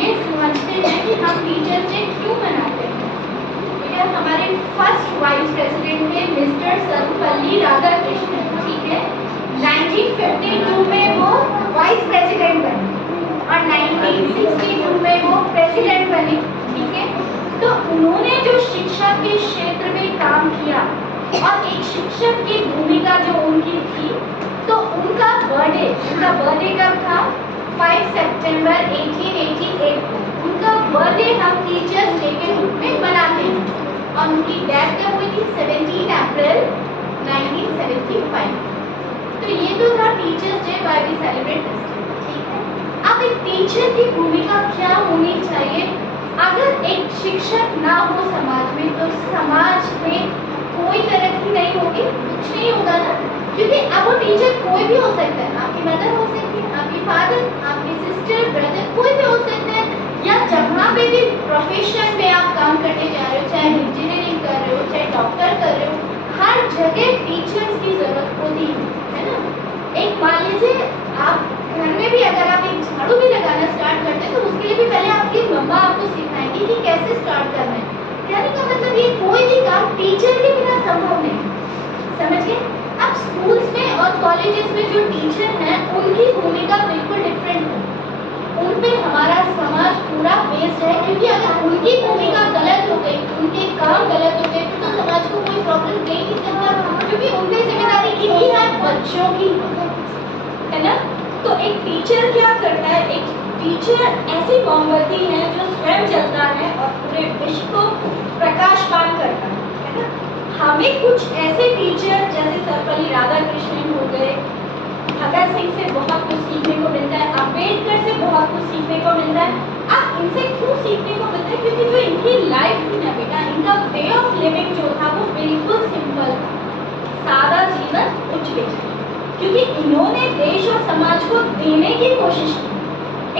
ये समझते हैं कि हम टीचर्स डे क्यों मनाते हैं। बेटा हमारे फर्स्ट वाइस प्रेसिडेंट थे मिस्टर सर्वपल्ली राधाकृष्णन, ठीक है। 1952 में वो वाइस प्रेसिडेंट बने और 1962 में वो प्रेसिडेंट बने, ठीक है। तो उन्होंने जो शिक्षा के क्षेत्र में काम किया और एक शिक्षक की भूमिका जो उनकी थी, तो उनका बर्थडे कब था? 5 सितंबर 1888 को उनका बर्थडे हम टीचर्स डे के रूप में मनाते हैं और उनकी डेथ कब हुई थी? 17 अप्रैल 1975। तो ये तो था teachers day by we celebrate this day, ठीक है। अब एक टीचर की भूमिका क्या होनी चाहिए? अगर एक शिक्षक ना हो समाज में तो समाज में कोई तरक्की नहीं होगी, कुछ नहीं होगा ना। क्योंकि अब वो टीचर कोई भी हो सकता है, आपकी मदर हो सकती है, आपकी फादर, आपकी सिस्टर, ब्रदर, कोई भी हो सकता है। या जहाँ पे भी प्रोफेशन में आप काम करने जा रहे हो, चाहे इंजीनियरिंग कर रहे हो, चाहे डॉक्टर कर रहे हो, हर जगह टीचर्स की जरूरत होती है ना। एक मान लीजिए आप घर में भी अगर आप एक झाड़ू भी लगाना स्टार्ट करते हैं तो उसके लिए भी पहले आपकी मम्मा आपको सिखाएंगी कि कैसे स्टार्ट करना है। कहने का मतलब ये कोई भी काम टीचर के बिना संभव नहीं, समझ गए। अब स्कूल्स में और कॉलेजेस में जो टीचर हैं उनकी भूमिका बिल्कुल डिफरेंट है, उन पे हमारा समाज पूरा बेस्ड है। क्योंकि अगर उनकी भूमिका गलत हो गई, उनके काम गलत हो गए तो समाज को कोई प्रॉब्लम दे नहीं सकता, क्योंकि उनकी जिम्मेदारी कितनी है? बच्चों की, है ना। तो एक टीचर क्या करता है? एक टीचर ऐसी मोमबत्ती है जो स्वयं जलता है और पूरे विश्व को प्रकाशमान करता है ना। हमें कुछ ऐसे टीचर जैसे सर्वपल्ली राधाकृष्णन हो गए, भगत सिंह से बहुत कुछ सीखने को मिलता है, अम्बेडकर से बहुत कुछ सीखने को मिलता है। अब इनसे क्यों सीखने को मिलता है? क्योंकि जो इनकी लाइफ थी ना बेटा, इनका वे ऑफ लिविंग जो था वो बिल्कुल सिंपल था, सादा जीवन, उच्च विचार। क्योंकि इन्होंने देश और समाज को देने की कोशिश की।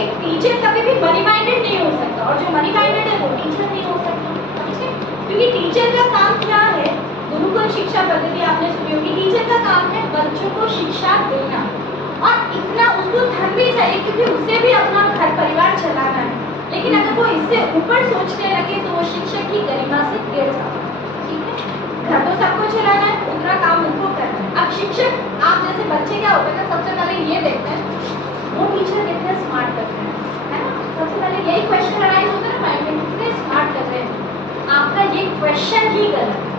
एक टीचर कभी भी मनी माइंडेड नहीं हो सकता और जो मनी माइंडेड है वो टीचर नहीं हो सकता, समझे। क्योंकि टीचर का काम क्या है? गुरुकुल शिक्षा पद्धति आपने सुनी होगी। टीचर का काम है बच्चों को शिक्षा देना और इतना उसको धन भी चाहिए क्योंकि उसे भी अपना घर परिवार चलाना है। लेकिन अगर वो इससे ऊपर सोचने लगे तो वो शिक्षक की गरिमा से गिर जाता है, ठीक है। घर तो सबको चलाना है, उतना काम उनको करना है। अब शिक्षक, आप जैसे बच्चे क्या होते हैं ना, सबसे पहले ये देखते हैं वो टीचर कितने स्मार्ट कर रहे हैं, है ना। सबसे पहले यही क्वेश्चन अराइज होता है ना माइंड में, कितने स्मार्ट कर रहे हैं। आपका ये क्वेश्चन ही गलत है।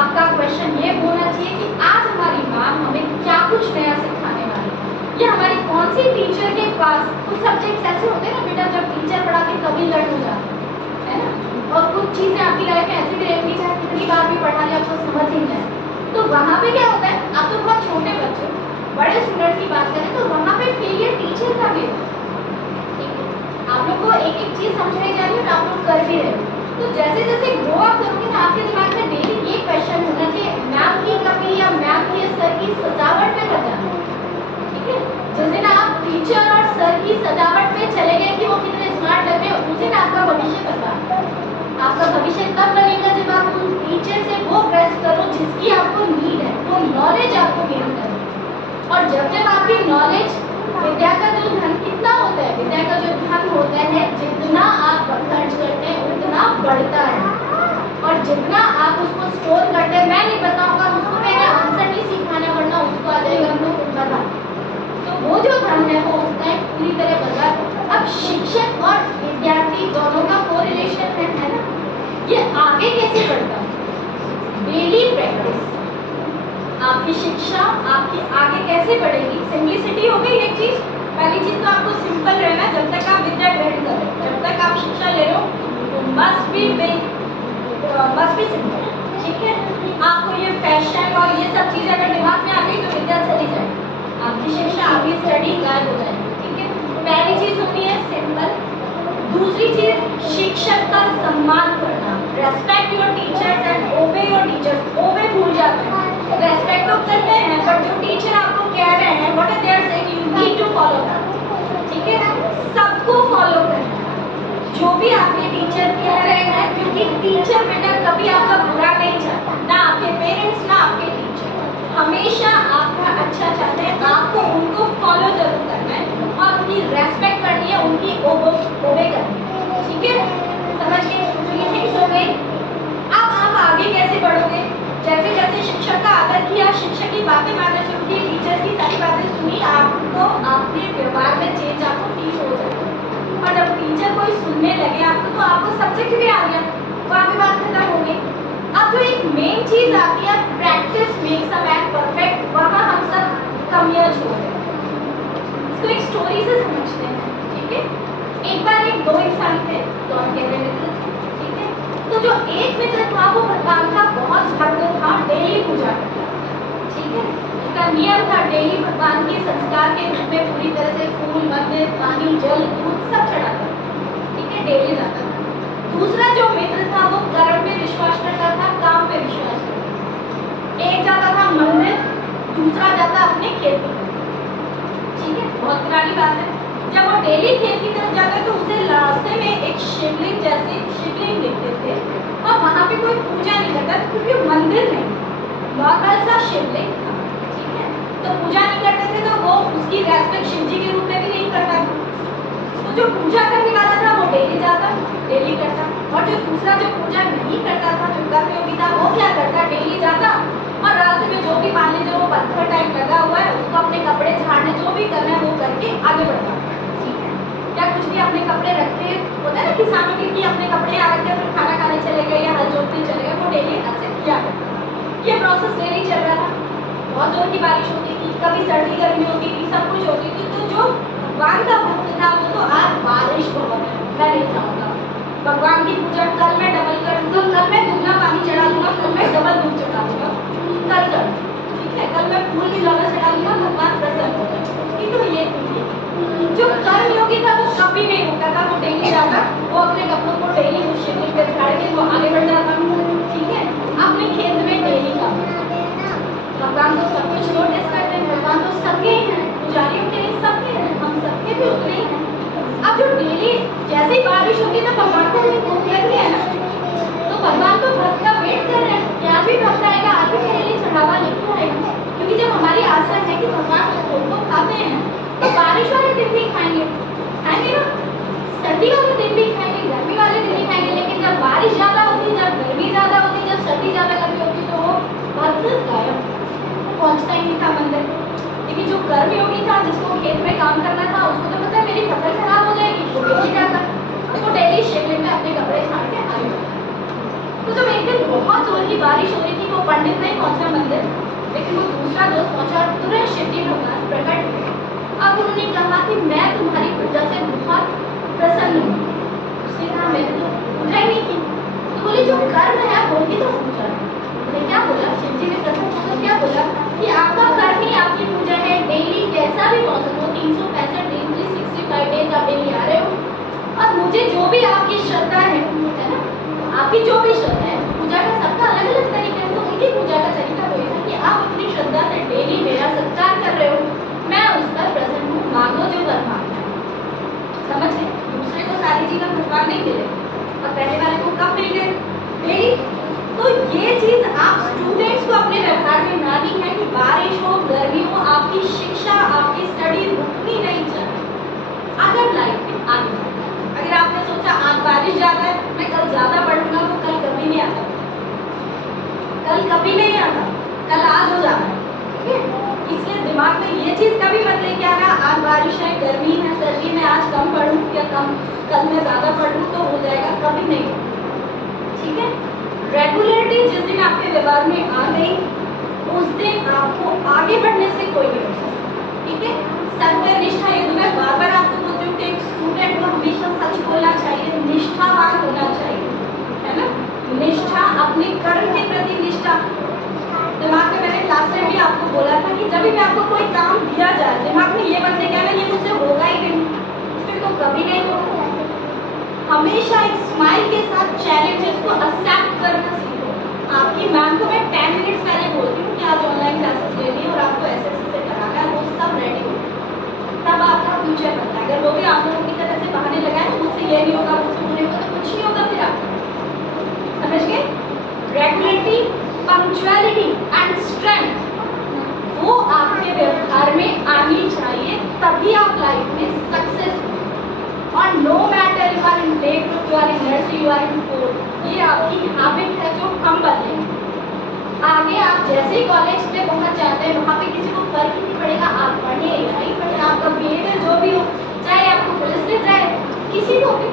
आपका क्वेश्चन ये होना चाहिए कि आज हमारी मैम हमें क्या कुछ नया सिखाने वाली है, या हमारी कौन सी टीचर के पास। कुछ सब्जेक्ट्स ऐसे होते हैं ना बेटा, जब टीचर पढ़ा के कभी लर्न हो जाते हैं, है ना। और कुछ चीज़ें आपकी लाइफ में ऐसी भी रहेंगी चाहे कितनी बार भी पढ़ा ले आपको समझ ही नहीं आए। तो वहाँ पे क्या होता है, आप तो बहुत छोटे बच्चे, बड़े स्टूडेंट की बात करें तो वहाँ पे फेलियर टीचर का भी होता है, ठीक है। आप लोग को एक एक चीज़ समझाई जा रही है और आप लोग कर भी रहे हो। तो जैसे जैसे ग्रो अप करोगे ना, आपके दिमाग में डेली ये क्वेश्चन होना चाहिए, मैम की कभी या मैम की सर की सजावट में मत जाना, ठीक है। जिस दिन आप टीचर और सर की सजावट में चले गए कि वो कितने स्मार्ट लग रहे हो, उस दिन आपका भविष्य बर्बाद। आपका भविष्य तब बनेगा जब आप उन टीचर से वो ग्रैस्प करो जिसकी आपको नीड है, वो नॉलेज आपको गेन करो। और जब जब आपकी नॉलेज, विद्या का जो धन कितना होता है, विद्या का जो धन होता है, जितना आप खर्च करते हैं उतना बढ़ता है, और जितना आप उसको स्टोर करते हैं, मैं नहीं बताऊंगा उसको, मेरा आंसर नहीं सिखाना, वरना उसको आ जाएगा हम लोग बता। तो वो जो धन है वो उतना पूरी तरह बर्बाद। अब शिक्षक और विद्यार्थी दोनों का कोरिलेशन है ना, ये आगे कैसे बढ़ता है? Daily practice. आपकी शिक्षा आपकी आगे कैसे बढ़ेगी? सिंपलिसिटी हो गई एक चीज। पहली चीज तो आपको सिंपल रहना है। जब तक आप विद्या ग्रहण कर रहे हो, जब तक आप शिक्षा ले रहे हो, तो मस्ट बी सिंपल, ठीक है। आपको ये फैशन और ये सब चीजें अगर दिमाग में आ गई तो विद्या चली जाएगी, आपकी शिक्षा, आपकी स्टडी गायब हो जाएगी, ठीक है। पहली चीज होती है सिंपल। दूसरी चीज शिक्षक का सम्मान करना, respect your teachers and obey your teachers. Obey भूल जाते हैं, रेस्पेक्ट तो करते हैं पर जो टीचर आपको कह रहे हैं what are they are saying, you need to follow that, ठीक है। सबको फॉलो करना जो भी आपके टीचर कह रहे हैं, क्योंकि टीचर बेटा कभी आपका बुरा नहीं चाहता, ना आपके पेरेंट्स ना आपके टीचर, हमेशा आपका अच्छा चाहते हैं। आपको उनको फॉलो जरूर करना है और उनकी रेस्पेक्ट करनी है, उनकी ओबे करनी, ठीक है, समझ गए? तो ये थिंग्स हो गई। अब आप आगे कैसे बढ़ोगे? जैसे जैसे शिक्षक का आदर किया, शिक्षक की बातें मानना शुरू की, टीचर की सारी बातें सुनी, आपको आपके व्यवहार में चेंज आपको फील हो जाएगा। और जब टीचर कोई सुनने लगे आपको, तो आपको सब्जेक्ट भी आ गया, वहाँ पे बात खत्म हो गई। अब जो एक मेन चीज आती है, practice makes a man perfect, वहाँ हम सब कमियां छोड़ रहे हैं। इसको एक स्टोरी से समझते हैं, ठीक है? एक बार एक दो इंसान थे, तो उनके मित्र थे, ठीक है? तो जो एक मित्र था वो भगवान का बहुत भक्त था, डेली पूजा करता था, ठीक है? उसका नियम था डेली भगवान के संस्कार के रूप में पूरी तरह से फूल, मंदिर, पानी, जल, दूध सब चढ़ाता था, ठीक है? डेली जाता था। दूसरा जो मित्र था वो कर्म पे विश्वास करता था, काम पे विश्वास करता था। एक जाता था मंदिर, दूसरा जाता अपने खेत की तरफ, ठीक है? बहुत पुरानी बात है। जब वो डेली खेत की तरफ जाता तो उसे रास्ते में एक शिवलिंग जैसे शिवलिंग दिखते थे, और वहाँ पे कोई पूजा नहीं करता क्योंकि मंदिर नहीं, नॉर्मल सा शिवलिंग था, ठीक है? तो पूजा नहीं करते थे, तो वो उसकी रेस्पेक्ट शिव जी के रूप में भी नहीं करता था। तो जो पूजा करने वाला था वो डेली जाता, डेली करता, और जो दूसरा जो पूजा नहीं करता था, जो कर्मयोगी था, वो क्या करता, डेली जाता और रास्ते में जो भी मान लीजिए वो पत्थर टाइप लगा हुआ है, उसको अपने कपड़े झाड़ने जो भी करना है वो करके आगे बढ़ता, ठीक है? या कुछ भी अपने कपड़े रखते होता है ना किसानों के, कि अपने कपड़े यहाँ रखते फिर खाना खाने चले गए या हल जोतने चले गए, वो डेली ऐसे किया करता था। ये प्रोसेस डेली चल रहा था। बहुत जोर की बारिश होती थी, कभी सर्दी गर्मी होती थी, सब कुछ होती थी। तो जो भगवान का भक्त था वो तो आज बारिश बहुत है, मैं नहीं चाहूँगा भगवान की पूजा, कल मैं डबल करूँगा, कल मैं दुगना पानी चढ़ा दूंगा, कल मैं डबल दूध चढ़ा दूंगा, कल कर, ठीक है? कल मैं फूल भी ज्यादा चढ़ा दूंगा, भगवान प्रसन्न हो जाए। उसकी तो ये थी। जो कर्म योगी था वो कभी नहीं होता था, वो डेली जाता, वो अपने कपड़ों को डेली उस शिवलिंग पे झाड़ के वो आगे बढ़ जाता, ठीक है? अपने खेत में डेली का। भगवान तो सब कुछ नोटिस करते हैं, भगवान तो सबके हैं, पुजारियों के लिए सबके हैं, हम सबके भी उतने ही हैं। अब जो डेली जैसे ही बारिश होती है तो भगवान को भूख लग रही है ना, तो भगवान तो भक्त का वेट कर रहे हैं कि आज भी भक्त आएगा, आज भी मेरे लिए चढ़ावा लेके आएगा। क्योंकि जब हमारी आशा है कि भगवान उस फूल को खाते हैं, तो बारिश वाले दिन भी खाएंगे, खाएंगे ना, सर्दी वाले दिन भी खाएंगे, गर्मी वाले दिन भी खाएंगे। लेकिन जब बारिश ज्यादा होती, जब गर्मी ज्यादा होती, जब सर्दी ज्यादा गर्मी होती, तो वो भक्त गायब, पहुंचता ही नहीं था मंदिर। लेकिन जो कर्म योगी था, जिसको खेत में काम करना था, उसको तो पता है मेरी फसल खराब हो जाएगी, वो डेली जाता, तो डेली शिवलिंग में अपने कपड़े झाड़ के आए। तो जब एक दिन बहुत जोर की बारिश हो रही थी, वो पंडित नहीं पहुंचा मंदिर, लेकिन वो दूसरा दोस्त पहुंचा, तुरंत शिवजी भगवान प्रकट हुए। अब उन्होंने कहा कि मैं तुम्हारी पूजा से बहुत प्रसन्न हूँ। उसने कहा मैंने तो पूजा ही नहीं की। तो बोले जो कर्म है वो भी तो पूजा है। उन्होंने क्या बोला, शिवजी ने प्रसन्न होकर क्या बोला कि आपका कर्म ही आपकी पूजा है। डेली कैसा भी मौसम हो, 365 दिन 365 डेज आप डेली आ रहे हो, और मुझे जो भी आपकी श्रद्धा है ना, आपकी जो भी श्रद्धा है, पूजा का सबका अलग अलग तरीका है, तो उनकी पूजा का तरीका वही था कि आप अपनी श्रद्धा से डेली मेरा सत्कार कर रहे हो, मैं उस पर प्रसन्न हूँ, मांगो जो कर मांगना है। समझ गए? दूसरे को सारी जीवन भगवान नहीं मिले और पहले वाले को कब मिल गए, डेली। तो ये चीज आप स्टूडेंट्स को अपने व्यवहार में लानी है कि बारिश हो, गर्मी हो, आपकी शिक्षा, आपकी स्टडी रुकनी नहीं चाहिए। अगर लाइफ में आगे बढ़ना है, अगर आपने सोचा आज बारिश ज्यादा है, मैं कल ज्यादा पढ़ूंगा, तो कल कभी नहीं आता, कल कभी नहीं आता, कल आज हो जाना है, ठीक है? इसलिए दिमाग में ये चीज कभी मत लेके आना आज बारिश है, गर्मी है, सर्दी में आज कम पढ़ूं या कल मैं ज्यादा पढ़ूं तो हो जाएगा, कभी नहीं, ठीक है? रेगुलरिटी जिस दिन आपके व्यवहार में आ गई, उस दिन आपको आगे बढ़ने से कोई नहीं रोक सकता, ठीक है? सत्यनिष्ठा, ये तो मैं बार बार आपको बोलती हूँ कि एक स्टूडेंट को हमेशा सच बोलना चाहिए, निष्ठावान होना चाहिए, है ना? निष्ठा, अपने कर्म के प्रति निष्ठा। दिमाग में मैंने क्लास में भी आपको बोला था कि जब भी आपको कोई काम दिया जाए, दिमाग में ये मत लेके आना ये मुझसे होगा ही नहीं, फिर तो कभी नहीं होगा। हमेशा एक स्माइल के साथ चैलेंजेस को एक्सेप्ट करना सीखो। आपकी मैम को मैं 10 मिनट्स पहले बोलती हूँ कि आज ऑनलाइन क्लासेस लेनी है और आपको ऐसे से कराना है, वो सब रेडी हो, तब आपका फ्यूचर बनता है। अगर वो भी आप लोगों की तरह से बहाने लगाए मुझसे ये नहीं होगा, मुझसे वो नहीं होगा, तो कुछ नहीं होगा फिर आपका। समझ गए? रेगुलरिटी, पंक्चुअलिटी एंड स्ट्रेंथ वो आपके व्यवहार में आनी चाहिए, तभी आप लाइफ में सक्सेस हो। और नो मैटर जैसे ही कॉलेज पे पहुंच जाते हैं वहाँ पे किसी को फर्क ही नहीं पड़ेगा आप पढ़े या नहीं पढ़े, आपका बिहेवियर जो भी हो, चाहे आपको पुलिस ले जाए, किसी को भी,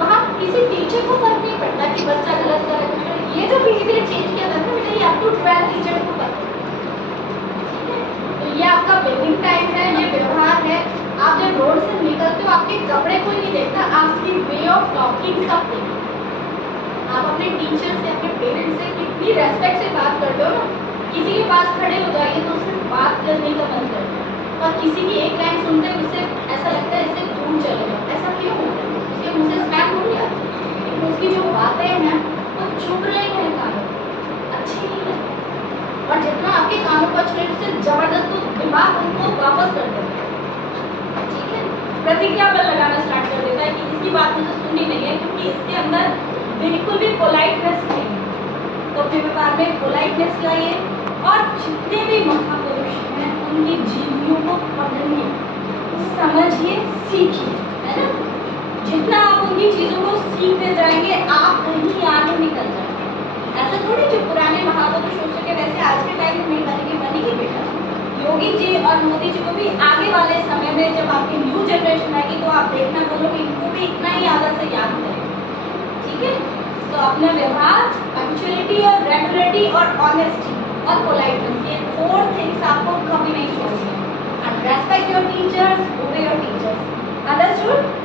वहाँ किसी टीचर को फर्क नहीं पड़ता कि बच्चा गलत कर रहा है। ये जो बिहेवियर चेंज किया था ना बेटा, ये अप टू 12 टीचर को पता है। तो ये आपका बेबिंग टाइम है, ये व्यवहार है। आप जब रोड से निकलते हो आपके कपड़े कोई नहीं देखता, आपकी वे ऑफ टॉकिंग सब देखता। आप अपने टीचर से, अपने पेरेंट्स से कितनी रेस्पेक्ट से बात करते हो ना, किसी के पास खड़े हो जाइए तो उससे बात करने का मन करता है, और किसी की एक लाइन सुनते ही उससे ऐसा लगता है इससे दूर चले जाओ। ऐसा क्यों होता है? उसके मुँह से स्मैक हो गया, लेकिन उसकी जो बातें हैं वो चुभ रही हैं कानों, अच्छी नहीं लगती। और जितना आपके कानों को अच्छे उससे जबरदस्त दिमाग उनको वापस कर देता है, ठीक है, प्रतिक्रिया बल लगाना स्टार्ट कर देता है कि इसकी बात मुझे सुननी नहीं है, क्योंकि इसके अंदर बिल्कुल भी पोलाइटनेस नहीं है। तो अपने व्यापार में पोलाइटनेस लाइए, और जितने भी महापुरुष हैं उनकी जीवनियों को पढ़िए, समझिए, सीखिए, है ना। जितना आप उनकी चीज़ों को सीखते जाएंगे आप कहीं आगे निकल जाएंगे। ऐसा थोड़ी जो पुराने महापुरुष हो चुके वैसे आज के टाइम में नहीं बनेगी बेटा। योगी जी और मोदी जी को भी आगे वाले समय में जब आपकी न्यू जनरेशन आएगी तो आप देखना बोलो कि इनको भी इतना ही आदर से याद करें, ठीक है। तो अपना व्यवहार, पंक्चुअलिटी और रेगुलरिटी और ऑनेस्टी और पोलाइटनेस, ये 4 थिंग्स आपको कभी नहीं छोड़नी है। एंड रेस्पेक्ट योर टीचर्स, ओबे योर टीचर्स, अंडरस्टूड।